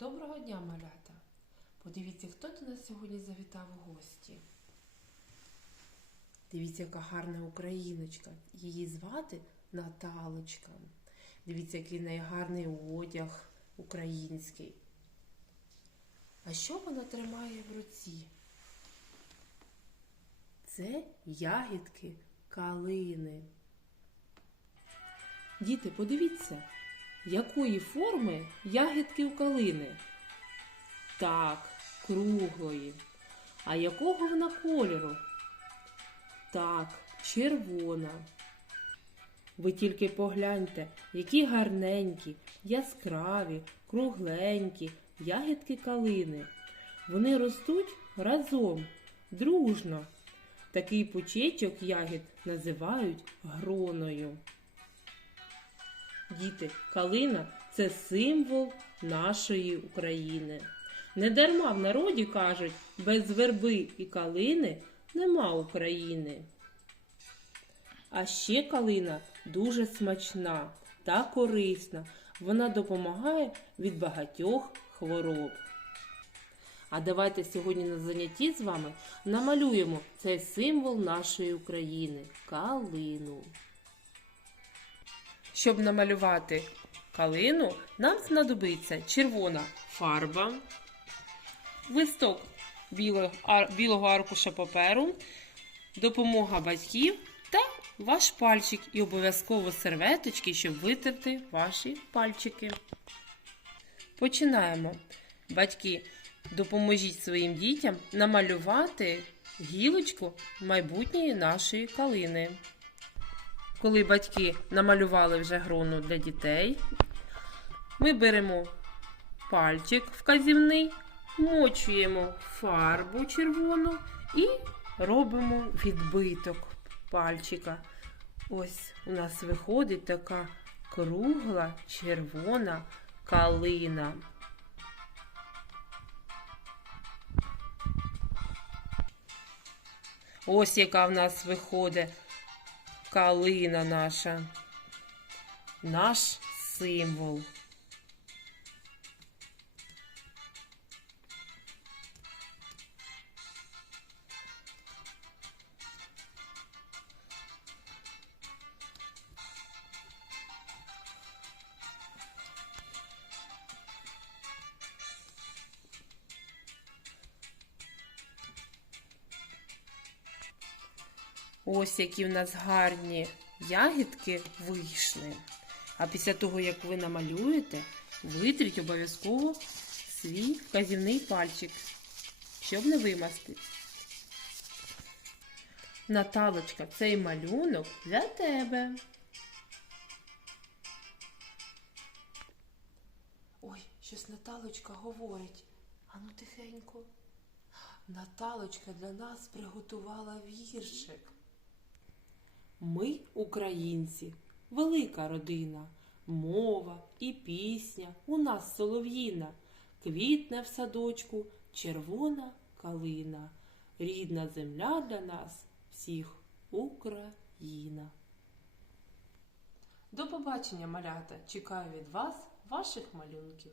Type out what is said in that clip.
Доброго дня, малята! Подивіться, хто до нас сьогодні завітав у гості. Дивіться, яка гарна україночка. Її звати Наталочка. Дивіться, який в неї гарний одяг український. А що вона тримає в руці? Це ягідки калини. Діти, подивіться, якої форми ягідки у калини? Так, круглої. А якого вона кольору? Так, червона. Ви тільки погляньте, які гарненькі, яскраві, кругленькі ягідки калини. Вони ростуть разом, дружно. Такий пучечок ягід називають гроною. Діти, калина це символ нашої України. Недарма в народі кажуть, без верби і калини нема України. А ще калина дуже смачна та корисна. Вона допомагає від багатьох хвороб. А давайте сьогодні на занятті з вами намалюємо цей символ нашої України калину. Щоб намалювати калину, нам знадобиться червона фарба, листок білого, аркуша паперу, допомога батьків та ваш пальчик і обов'язково серветочки, щоб витерти ваші пальчики. Починаємо. Батьки, допоможіть своїм дітям намалювати гілочку майбутньої нашої калини. Коли батьки намалювали вже грону для дітей, ми беремо пальчик вказівний, мочуємо фарбу червону і робимо відбиток пальчика. Ось у нас виходить така кругла червона калина. Ось яка в нас виходить калина наша. Наш символ. Ось які в нас гарні ягідки вийшли. А після того, як ви намалюєте, витріть обов'язково свій вказівний пальчик, щоб не вимасти. Наталочка, цей малюнок для тебе. Ой, щось Наталочка говорить. Ану тихенько. Наталочка для нас приготувала віршик. Ми, українці, велика родина, мова і пісня у нас солов'їна, квітне в садочку червона калина, рідна земля для нас всіх Україна. До побачення, малята! Чекаю від вас ваших малюнків.